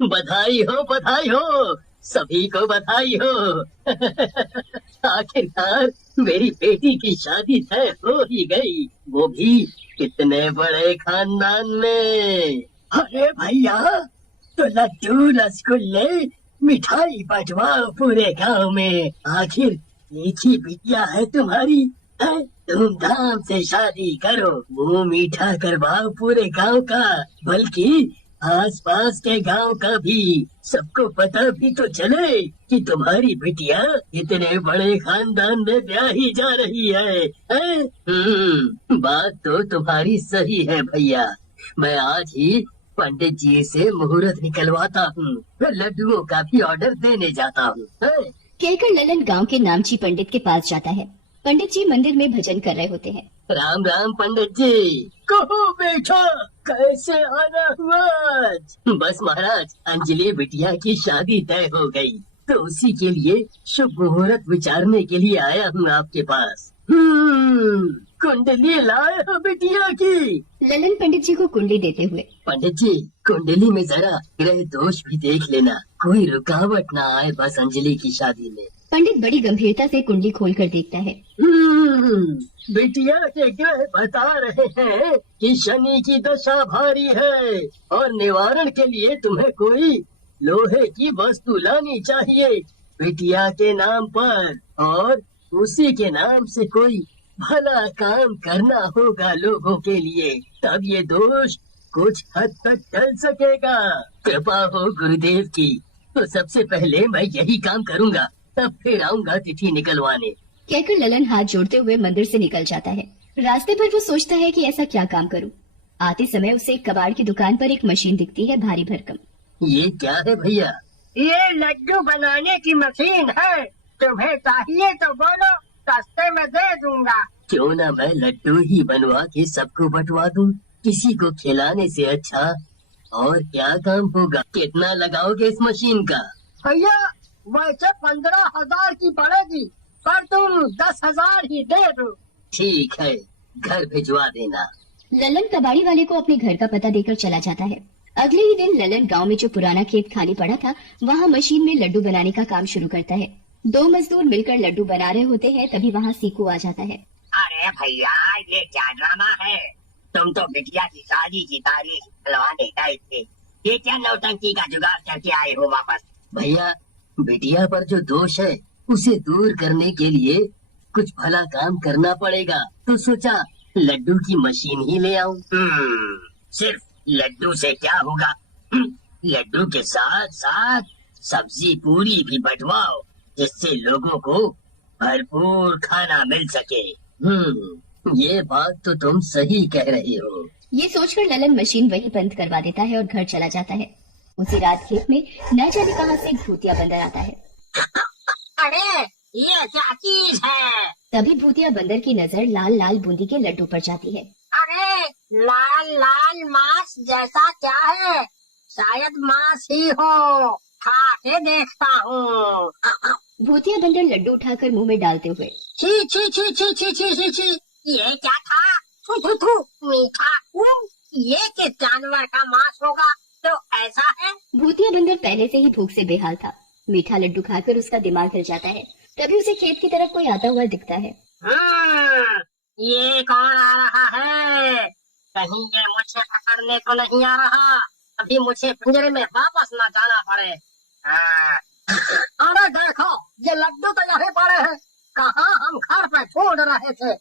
बधाई हो, बधाई हो। सभी को बधाई हो। आखिरकार मेरी बेटी की शादी तय हो ही गई, वो भी कितने बड़े खानदान में। अरे भैया, तो लड्डू रसगुल्ले मिठाई बंटवाओ पूरे गांव में। आखिर एक ही बिटिया है तुम्हारी, है? धूमधाम से शादी करो, मुंह मीठा करवाओ पूरे गांव का, बल्कि आसपास के गांव का भी। सबको पता भी तो चले कि तुम्हारी बिटिया इतने बड़े खानदान में ब्याही जा रही है, हैं? बात तो तुम्हारी सही है भैया। मैं आज ही पंडित जी से मुहूर्त निकलवाता हूँ, फिर लड्डुओं का भी ऑर्डर देने जाता हूँ। कहकर ललन गांव के नामची पंडित के पास जाता है। पंडित जी मंदिर में भजन कर रहे होते हैं। राम राम पंडित जी। कहो बेटा, कैसे आना हुआ आज? बस महाराज, अंजलि बिटिया की शादी तय हो गई, तो उसी के लिए शुभ मुहूर्त विचारने के लिए आया हूँ आपके पास। कुंडली लाए हो बिटिया की? ललन पंडित जी को कुंडली देते हुए, पंडित जी, कुंडली में जरा ग्रह दोष भी देख लेना, कोई रुकावट ना आए बस अंजलि की शादी में। पंडित बड़ी गंभीरता से कुंडली खोलकर देखता है। बिटिया के ग्रह बता रहे हैं कि शनि की दशा भारी है, और निवारण के लिए तुम्हें कोई लोहे की वस्तु लानी चाहिए बिटिया के नाम पर, और उसी के नाम से कोई भला काम करना होगा लोगों के लिए, तब ये दोष कुछ हद तक टल सकेगा। कृपा हो गुरुदेव की। तो सबसे पहले मैं यही काम करूँगा, तब फिर आऊँगा तिथि निकलवाने। कहकर ललन हाथ जोड़ते हुए मंदिर से निकल जाता है। रास्ते पर वो सोचता है कि ऐसा क्या काम करूं। आते समय उसे एक कबाड़ की दुकान पर एक मशीन दिखती है, भारी भरकम। ये क्या है भैया? ये लड्डू बनाने की मशीन है, तुम्हें चाहिए तो बोलो, सस्ते में दे दूंगा। क्यों ना मैं लड्डू ही बनवा के सबको बंटवा दूं, किसी को खिलाने से अच्छा और क्या काम होगा। कितना लगाओगे इस मशीन का? भैया, वैसे 15,000 की पड़ेगी, पर तुम 10,000 ही दे दो। ठीक है, घर भिजवा देना। ललन कबाड़ी वाले को अपने घर का पता देकर चला जाता है। अगले ही दिन ललन गांव में जो पुराना खेत खाली पड़ा था, वहां मशीन में लड्डू बनाने का काम शुरू करता है। 2 मजदूर मिलकर लड्डू बना रहे होते हैं, तभी वहां सीकू आ जाता है। अरे भैया, ये क्या ड्रामा है? तुम तो बिटिया की शादी की तारीख निकलवाने गए थे, ये क्या नौटंकी का जुगाड़ करके आए हो वापस? भैया, बिटिया पर जो दोष है उसे दूर करने के लिए कुछ भला काम करना पड़ेगा, तो सोचा लड्डू की मशीन ही ले आऊं। सिर्फ लड्डू से क्या होगा? लड्डू के साथ साथ सब्जी पूरी भी बंटवाओ, जिससे लोगों को भरपूर खाना मिल सके। ये बात तो तुम सही कह रही हो। ये सोचकर ललन मशीन वही बंद करवा देता है और घर चला जाता है। उसी रात खेत में न जाने कहां से एक भूतिया बंदर आता है। अरे, ये क्या चीज है? तभी भूतिया बंदर की नजर लाल लाल बूंदी के लड्डू पर जाती है। अरे, लाल लाल मांस जैसा क्या है? शायद मांस ही हो, खा के देखता हूँ। भूतिया बंदर लड्डू उठाकर मुंह में डालते हुए, छी छी छी छी छी छी छी छी, ये क्या था? थू थू थू, मीठा। ये किस जानवर का मांस होगा तो ऐसा है? भूतिया बंदर पहले से ही भूख से बेहाल था। मीठा लड्डू खाकर उसका दिमाग हिल जाता है। तभी उसे खेत की तरफ कोई आता हुआ दिखता है। ये कौन आ रहा है? कहीं ये मुझे पकड़ने तो नहीं आ रहा? अभी मुझे पिंजरे में वापस न जाना पड़े। अरे देखो, ये लड्डू तो यहीं पड़े हैं, कहाँ हम घर पे ढूंढ रहे थे।